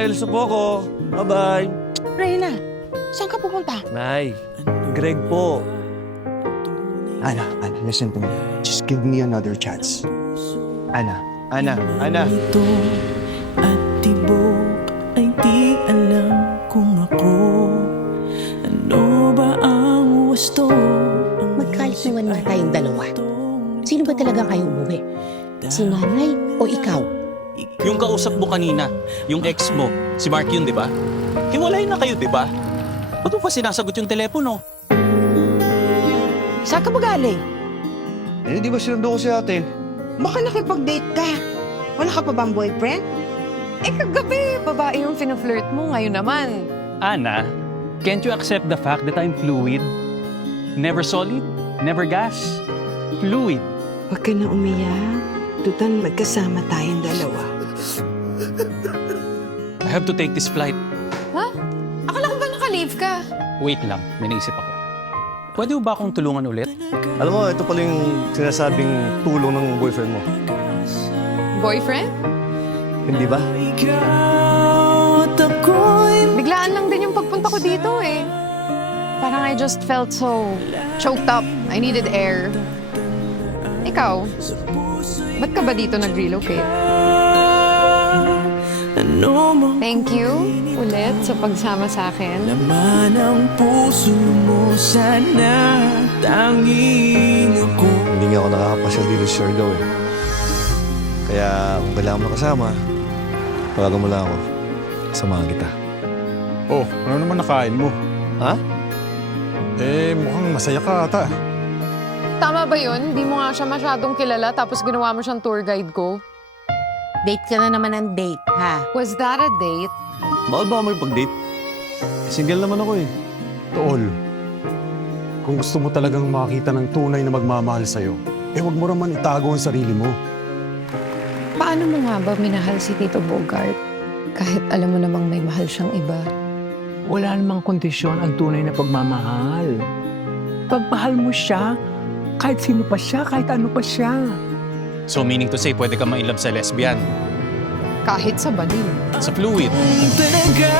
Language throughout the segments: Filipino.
Nakareels po ako. Bye-bye. Reyna, saan ka pupunta? Nay, Greg po. Ana, listen to me. Just give me another chance. Ana. Ito at tibok ay di alam kung ako ano ba ang wasto. Magkalit naman nga tayong dalawa. Sino ba talaga kayo umuwi? Si nanay o ikaw? Yung kausap mo kanina, yung ex mo, si Mark yun, di ba? Hiwalay na kayo, di ba? Ba't mo pa sinasagot yung telepono? Saan ka ba galing? Eh, di ba sinundo ko si ate? Baka nakipag-date ka. Wala ka pa bang boyfriend? Eh, kagabi, babae yung fina-flirt mo. Ngayon naman. Ana, can't you accept the fact that I'm fluid? Never solid, never gas. Fluid. Huwag ka na umiyak. Tutan, magkasama tayong dalawa. I have to take this flight. Ha? Akala ko ba naka-leave ka? Wait lang, may naisip ako. Pwede ba akong tulungan ulit? Alam mo, ito pala yung sinasabing tulong ng boyfriend mo. Boyfriend? Hindi ba? Ikaw at ako'y Biglaan lang din yung pagpunta ko dito eh. Parang I just felt so choked up. I needed air. Ikaw, ba't ka ba dito nag-relocate? ano mang Thank you ulit sa pagsama sa akin. laman ang puso mo, sana tanging ako. Hindi nga ako nakakapasyal dito sa Siargao eh. Kaya kung kailangan mo kasama, tawagan mo lang ako. Samahan kita. Oh, ano naman nakain mo? Ha? Eh, mukhang masaya ka ata. Tama ba yun? Di mo nga siya masyadong kilala tapos ginawa mo siyang tour guide ko? Date ka na naman ng date, ha? Was that a date? Bawal ba may pag-date? Single naman ako eh. Tol, kung gusto mo talagang makita ng tunay na magmamahal sa'yo, eh wag mo naman itago ang sarili mo. Paano mo nga ba minahal si Tito Bogart? Kahit alam mo namang may mahal siyang iba. Wala namang kondisyon ang tunay na pagmamahal. Pagmahal mo siya, kahit sino pa siya, kahit ano pa siya. So meaning to say, pwede ka ma-inlove sa lesbian, Kahit sa baliw. sa fluid. Talaga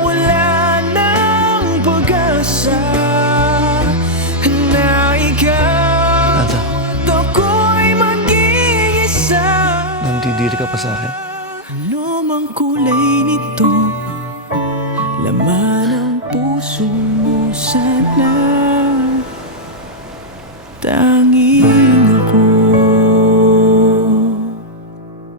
wala nang pag-asa na ikaw Ata, at ako'y mag-iisa. nandidiri ka pa sa akin? Ano mang kulay nito, laman ang puso mo, sana tangi